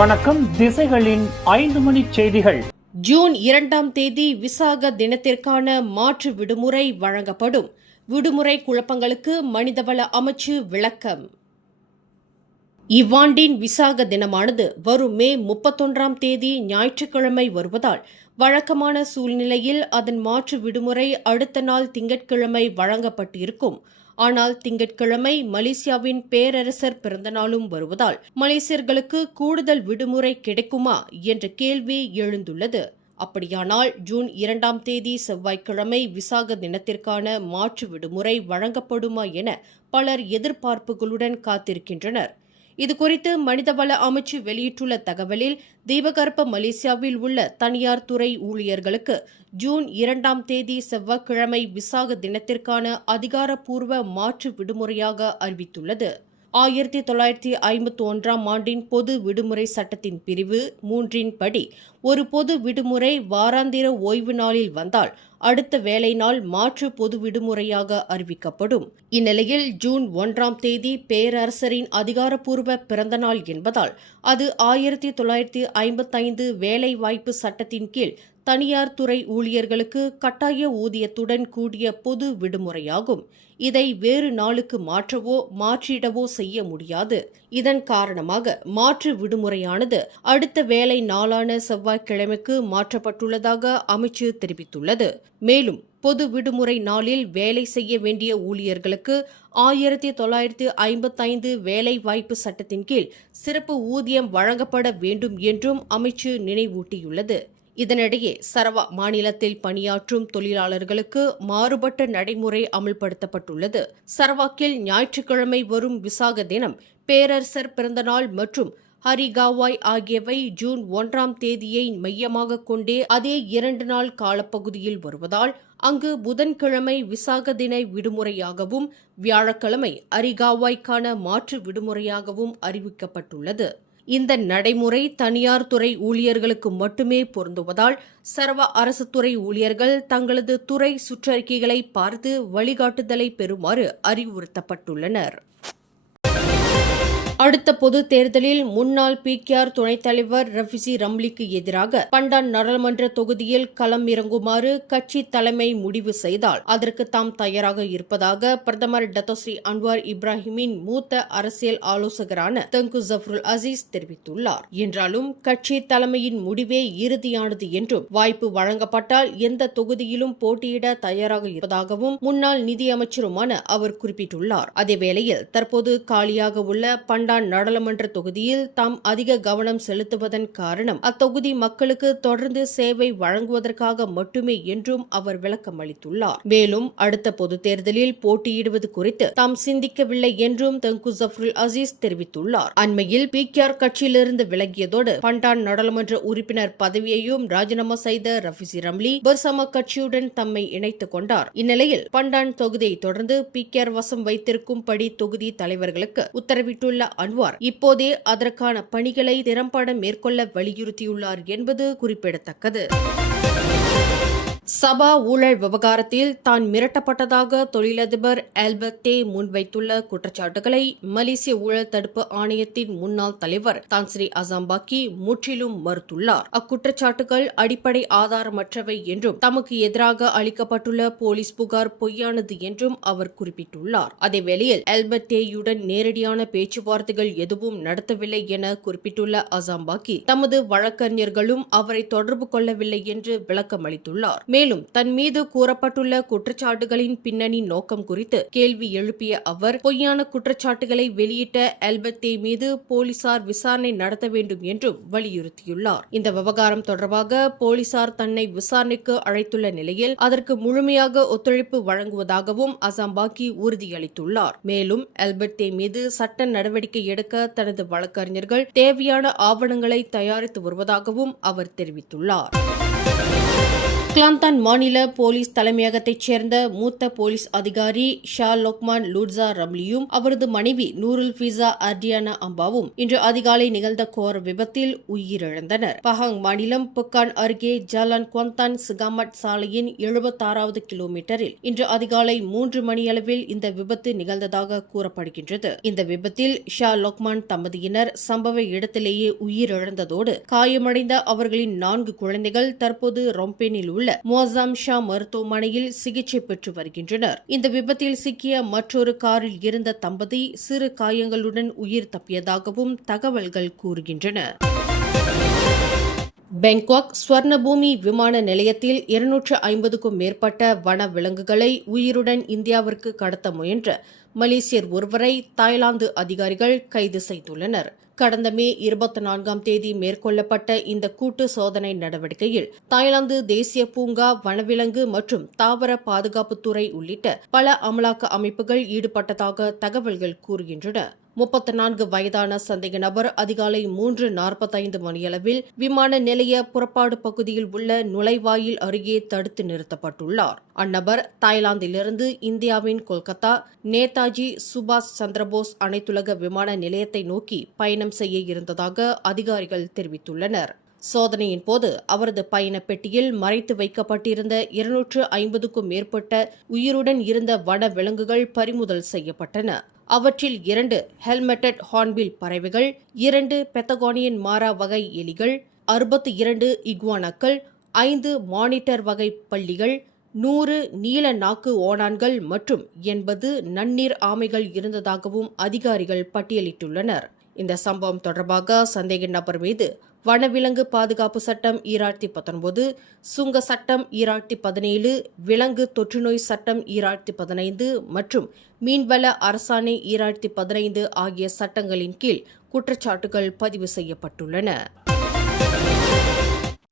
வணக்கம். திசைகளின் 5 மணி செய்திகள். ஜூன் 2ஆம் தேதி விசாக தினத்திற்கான மாற்று விடுமுறை வழங்கப்படும். விடுமுறை குழப்பங்களுக்கு மனிதவள அமைச்சு விளக்கம். இவ்வாண்டின் விசாக தினமானது வரும் மே 31ஆம் தேதி ஞாயிற்றுக்கிழமை வருவதால் வழக்கமான சூழ்நிலையில் அதன் மாற்று விடுமுறை அடுத்த நாள் திங்கட்கிழமை வழங்கப்பட்டிருக்கும். ஆனால் திங்கட்கிழமை மலேசியாவின் பேரரசர் பிறந்தநாளும் வருவதால் மலேசியர்களுக்கு கூடுதல் விடுமுறை கிடைக்குமா என்ற கேள்வி எழுந்துள்ளது. அப்படியானால் ஜூன் 2ஆம் தேதி செவ்வாய்க்கிழமை விசாக தினத்திற்கான மாற்று விடுமுறை வழங்கப்படுமா என பலர் எதிர்பார்ப்புகளுடன் காத்திருக்கின்றனர். இதுகுறித்து மனிதவள அமைச்சு வெளியிட்டுள்ள தகவலில் தீபகற்ப மலேசியாவில் உள்ள தனியார் துறை ஊழியர்களுக்கு ஜூன் 2ஆம் தேதி செவ்வாய்க்கிழமை விசாக தினத்திற்கான அதிகாரப்பூர்வ மாற்று விடுமுறையாக அறிவித்துள்ளது. 1951ஆம் ஆண்டின் பொது விடுமுறை சட்டத்தின் பிரிவு 3 படி ஒரு பொது விடுமுறை வாராந்திர ஓய்வு நாளில் வந்தால் அடுத்த வேலை நாள் மாற்று பொது விடுமுறையாக அறிவிக்கப்படும். இந்நிலையில் ஜூன் 1ஆம் தேதி பேரரசரின் அதிகாரப்பூர்வ பிறந்தநாள் என்பதால் அது 1955 வேலை வாய்ப்பு சட்டத்தின் கீழ் தனியார் துறை ஊழியர்களுக்கு கட்டாய ஊதியத்துடன் கூடிய பொது விடுமுறையாகும். இதை வேறு நாளுக்கு மாற்றவோ மாற்றிடவோ செய்ய முடியாது. இதன் காரணமாக மாற்று விடுமுறையானது அடுத்த வேலை நாளான செவ்வாய்க்கிழமைக்கு மாற்றப்பட்டுள்ளதாக அமைச்சு தெரிவித்துள்ளது. மேலும் பொது விடுமுறை நாளில் வேலை செய்ய வேண்டிய ஊழியர்களுக்கு 1955 வேலை வாய்ப்பு சட்டத்தின் கீழ் சிறப்பு ஊதியம் வழங்கப்பட வேண்டும் என்றும் அமைச்சு நினைவூட்டியுள்ளது. இதனிடையே சரவா மாநிலத்தில் பணியாற்றும் தொழிலாளர்களுக்கு மாறுபட்ட நடைமுறை அமல்படுத்தப்பட்டுள்ளது. சரவாக்கில் ஞாயிற்றுக்கிழமை வரும் விசாக தினம், பேரரசர் பிறந்தநாள் மற்றும் ஹரிகாவாய் ஆகியவை ஜூன் 1ஆம் தேதியை மையமாக கொண்டே அதே 2 நாள் காலப்பகுதியில் வருவதால் அங்கு புதன்கிழமை விசாக தின விடுமுறையாகவும் வியாழக்கிழமை ஹரிகாவாய்க்கான மாற்று விடுமுறையாகவும் அறிவிக்கப்பட்டுள்ளது. இந்த நடைமுறை தனியார் துறை ஊழியர்களுக்கு மட்டுமே பொருந்துவதால் சரவா அரசு துறை ஊழியர்கள் தங்களது துறை சுற்றறிக்கைகளை பார்த்து வழிகாட்டுதலை பெறுமாறு அறிவுறுத்தப்பட்டுள்ளனர். அடுத்த பொது தேர்தலில் முன்னாள் PKR துணைத் தலைவர் ரஃபிசி ரம்லிக்கு எதிராக பண்டான் நாடாளுமன்ற தொகுதியில் களம் இறங்குமாறு கட்சி தலைமை முடிவு செய்தால் அதற்கு தாம் தயாராக இருப்பதாக பிரதமர் டத்தோஸ்ரீ அன்வார் இப்ராஹிமின் மூத்த அரசியல் ஆலோசகரான தங்கு ஜஃப்ருல் அசீஸ் தெரிவித்துள்ளார். என்றாலும் கட்சி தலைமையின் முடிவே இறுதியானது என்றும் வாய்ப்பு வழங்கப்பட்டால் எந்த தொகுதியிலும் போட்டியிட தயாராக இருப்பதாகவும் முன்னாள் நிதியமைச்சருமான அவர் குறிப்பிட்டுள்ளார். அதேவேளையில் தற்போது காலியாக உள்ள பண்டான் நாடாளுமன்ற தொகுதியில் தாம் அதிக கவனம் செலுத்துவதன் காரணம் அத்தொகுதி மக்களுக்கு தொடர்ந்து சேவை வழங்குவதற்காக மட்டுமே என்றும் அவர் விளக்கம் அளித்துள்ளார். மேலும் அடுத்த பொது தேர்தலில் போட்டியிடுவது குறித்து தாம் சிந்திக்கவில்லை என்றும் தங்கு ஜஃப்ருல் அசீஸ் தெரிவித்துள்ளார். அண்மையில் PKR கட்சியிலிருந்து விலகியதோடு பண்டான் நாடாளுமன்ற உறுப்பினர் பதவியையும் ராஜினாமா செய்த ரஃபிசி ரம்லி பர்சமா கட்சியுடன் தம்மை இணைத்துக் கொண்டார். இந்நிலையில் பண்டான் தொகுதியை தொடர்ந்து PKR வசம் வைத்திருக்கும்படி தொகுதி தலைவர்களுக்கு உத்தரவிட்டுள்ள அன்வார் இப்போதே அதற்கான பணிகளை திறம்பட மேற்கொள்ள வலியுறுத்தியுள்ளார் என்பது குறிப்பிடத்தக்கது. சபா ஊழல் விவகாரத்தில் தான் மிரட்டப்பட்டதாக தொழிலதிபர் ஆல்பர்ட் முன்வைத்துள்ள குற்றச்சாட்டுகளை மலேசிய ஊழல் தடுப்பு ஆணையத்தின் முன்னாள் தலைவர் தான் ஸ்ரீ அசாம்பாக்கி முற்றிலும் மறுத்துள்ளார். அக்குற்றச்சாட்டுகள் அடிப்படை ஆதாரமற்றவை என்றும் தமக்கு எதிராக அளிக்கப்பட்டுள்ள போலீஸ் புகார் பொய்யானது என்றும் அவர் குறிப்பிட்டுள்ளார். அதேவேளையில் ஆல்பர்ட் நேரடியான பேச்சுவார்த்தைகள் எதுவும் நடத்தவில்லை என குறிப்பிட்டுள்ள அசாம்பாக்கி தமது வழக்கறிஞர்களும் அவரை தொடர்பு கொள்ளவில்லை என்று விளக்கம் அளித்துள்ளார். மேலும் தன் மீது கூறப்பட்டுள்ள குற்றச்சாட்டுகளின் பின்னணி நோக்கம் குறித்து கேள்வி எழுப்பிய அவர் பொய்யான குற்றச்சாட்டுகளை வெளியிட்ட ஆல்பர்ட் மீது போலீசார் விசாரணை நடத்த வேண்டும் என்றும் வலியுறுத்தியுள்ளார். இந்த விவகாரம் தொடர்பாக போலீசார் தன்னை விசாரணைக்கு அழைத்துள்ள நிலையில் அதற்கு முழுமையாக ஒத்துழைப்பு வழங்குவதாகவும் அசாம்பாக்கி உறுதியளித்துள்ளார். மேலும் ஆல்பர்ட் மீது சட்ட நடவடிக்கை எடுக்க தனது வழக்கறிஞர்கள் தேவையான ஆவணங்களை தயாரித்து வருவதாகவும் அவர் தெரிவித்துள்ளார். கிளாந்தான் மாநில போலீஸ் தலைமையகத்தைச் சேர்ந்த மூத்த போலீஸ் அதிகாரி ஷா லோக்மான் லூட்ஸா ரம்லியும் அவரது மனைவி நூருல் ஃபிசா அர்டியானா அம்பாவும் இன்று அதிகாலை நிகழ்ந்த கோர விபத்தில் உயிரிழந்தனர். பஹாங் மாநிலம் புக்கான் அருகே ஜாலான் குவாந்தான் சிகாமட் சாலையின் 76வது கிலோமீட்டரில் இன்று அதிகாலை 3 மணியளவில் இந்த விபத்து நிகழ்ந்ததாக கூறப்படுகின்றது. இந்த விபத்தில் ஷா லோக்மான் தம்பதியினர் சம்பவ இடத்திலேயே உயிரிழந்ததோடு காயமடைந்த அவர்களின் 4 குழந்தைகள் தற்போது ரொம்பேனில் உள்ள மோசாம் ஷா மருத்துவமனையில் சிகிச்சை பெற்று வருகின்றனர். இந்த விபத்தில் சிக்கிய மற்றொரு காரில் இருந்த தம்பதி சிறு காயங்களுடன் உயிர் தப்பியதாகவும் தகவல்கள் கூறுகின்றன. பாங்காக் ஸ்வர்ணபூமி விமான நிலையத்தில் 250க்கும் மேற்பட்ட வன விலங்குகளை உயிருடன் இந்தியாவிற்கு கடத்த முயன்ற மலேசியர் ஒருவரை தாய்லாந்து அதிகாரிகள் கைது செய்துள்ளனர். கடந்த மே 24ஆம் தேதி மேற்கொள்ளப்பட்ட இந்த கூட்டு சோதனை நடவடிக்கையில் தாய்லாந்து தேசிய பூங்கா, வனவிலங்கு மற்றும் தாவர பாதுகாப்புத்துறை உள்ளிட்ட பல அமலாக்க அமைப்புகள் ஈடுபட்டதாக தகவல்கள் கூறுகின்றன. 34 வயதான சந்தேக நபர் அதிகாலை 3:45 மணியளவில் விமான நிலைய புறப்பாடு பகுதியில் உள்ள நுழைவாயில் அருகே தடுத்து நிறுத்தப்பட்டுள்ளார். அந்நபர் தாய்லாந்திலிருந்து இந்தியாவின் கொல்கத்தா நேதாஜி சுபாஷ் சந்திரபோஸ் அனைத்துலக விமான நிலையத்தை நோக்கி பயணம் செய்ய இருந்ததாக அதிகாரிகள் தெரிவித்துள்ளனர். சோதனையின் போது அவரது பயண பெட்டியில் மறைத்து வைக்கப்பட்டிருந்த 250க்கும் மேற்பட்ட உயிருடன் இருந்த வன விலங்குகள் பறிமுதல் செய்யப்பட்டன. அவற்றில் 2 ஹெல்மெட்டட் ஹார்ன்பில் பறவைகள், 2 பெத்தகோனியன் மாரா வகை எலிகள், 62 இகுவானாக்கள், 5 மானிட்டர் வகை பல்லிகள், 100 நீல நாக்கு ஓணான்கள் மற்றும் 80 நன்னீர் ஆமைகள் இருந்ததாகவும் அதிகாரிகள் பட்டியலிட்டுள்ளனர். இந்த சம்பவம் தொடர்பாக சந்தேக நபர் மீது வனவிலங்கு பாதுகாப்பு சட்டம் 2019, சுங்க சட்டம் 2017, விலங்கு தொற்றுநோய் சட்டம் 2015 மற்றும் மீன்வள அரசாணை 2015 ஆகிய சட்டங்களின் கீழ் குற்றச்சாட்டுகள் பதிவு செய்யப்பட்டுள்ளன.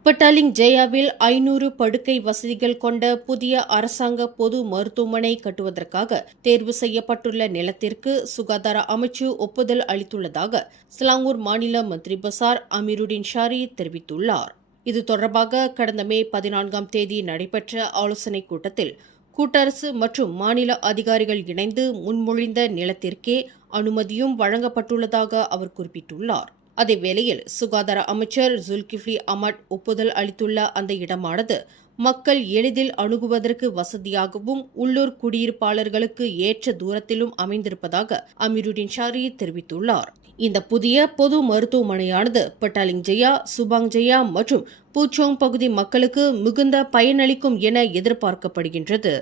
பட்டாலிங் ஜெயாவில் 500 படுக்கை வசதிகள் கொண்ட புதிய அரசாங்க பொது மருத்துவமனை கட்டுவதற்காக தேர்வு செய்யப்பட்டுள்ள நிலத்திற்கு சுகாதார அமைச்சு ஒப்புதல் அளித்துள்ளதாக சிலாங்கூர் மாநில மந்திரி பசார் அமீருடின் ஷாரி தெரிவித்துள்ளார். இது தொடர்பாக கடந்த மே 14ஆம் தேதி நடைபெற்ற ஆலோசனைக் கூட்டத்தில் கூட்டரசு மற்றும் மாநில அதிகாரிகள் இணைந்து முன்மொழிந்த நிலத்திற்கே அனுமதியும் வழங்கப்பட்டுள்ளதாக அவர் குறிப்பிட்டுள்ளார். அதேவேளையில் சுகாதார அமைச்சர் ஜுல்கிஃப்லி அஹ்மத் ஒப்புதல் அளித்துள்ள அந்த இடமானது மக்கள் எளிதில் அணுகுவதற்கு வசதியாகவும் உள்ளூர் குடியிருப்பாளர்களுக்கு ஏற்ற தூரத்திலும் அமைந்திருப்பதாக அமீருடின் ஷாரி தெரிவித்துள்ளார். இந்த புதிய பொது மருத்துவமனையானது பட்டாலிங் ஜெயா, சுபாங் ஜெயா மற்றும் பூச்சோங் பகுதி மக்களுக்கு மிகுந்த பயனளிக்கும் என எதிர்பார்க்கப்படுகின்றது.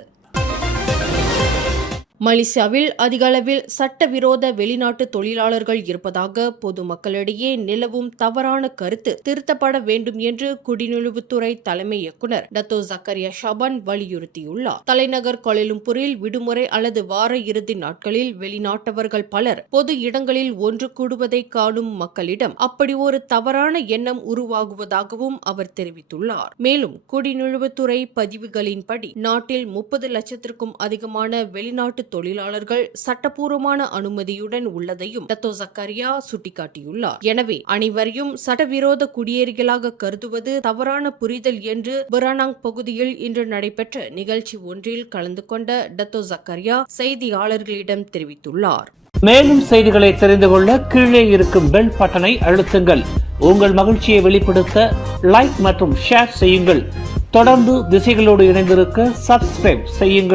மலேசியாவில் அதிகளவில் சட்டவிரோத வெளிநாட்டு தொழிலாளர்கள் இருப்பதாக பொதுமக்களிடையே நிலவும் தவறான கருத்து திருத்தப்பட வேண்டும் என்று குடிநுழைவுத்துறை தலைமை இயக்குநர் டத்தோ ஜக்கரியா ஷாபான் வலியுறுத்தியுள்ளார். தலைநகர் கோலாலம்பூரில் விடுமுறை அல்லது வார இறுதி நாட்களில் வெளிநாட்டவர்கள் பலர் பொது இடங்களில் ஒன்று கூடுவதை காணும் மக்களிடம் அப்படி ஒரு தவறான எண்ணம் உருவாகுவதாகவும் அவர் தெரிவித்துள்ளார். மேலும் குடிநுழைவுத்துறை பதிவுகளின்படி நாட்டில் 30 லட்சத்திற்கும் அதிகமான வெளிநாட்டு தொழிலாளர்கள் சட்டப்பூர்வமான அனுமதியுடன் உள்ளதையும் டத்தோ ஜக்கரியா சுட்டிக்காட்டியுள்ளார். எனவே அனைவரையும் சட்டவிரோத குடியேறிகளாக கருதுவது தவறான புரிதல் என்று பரானாங் பகுதியில் இன்று நடைபெற்ற நிகழ்ச்சி ஒன்றில் கலந்து கொண்ட டத்தோ ஜக்கரியா செய்தியாளர்களிடம் தெரிவித்துள்ளார். மேலும் செய்திகளை தெரிந்து கொள்ள கீழே இருக்கும் பெல் பட்டனை அழுத்துங்கள். உங்கள் மகிழ்ச்சியை வெளிப்படுத்த லைக் மற்றும் ஷேர் செய்யுங்கள். தொடர்ந்து திசைகளோடு இணைந்திருக்க சப்ஸ்கிரைப் செய்யுங்கள்.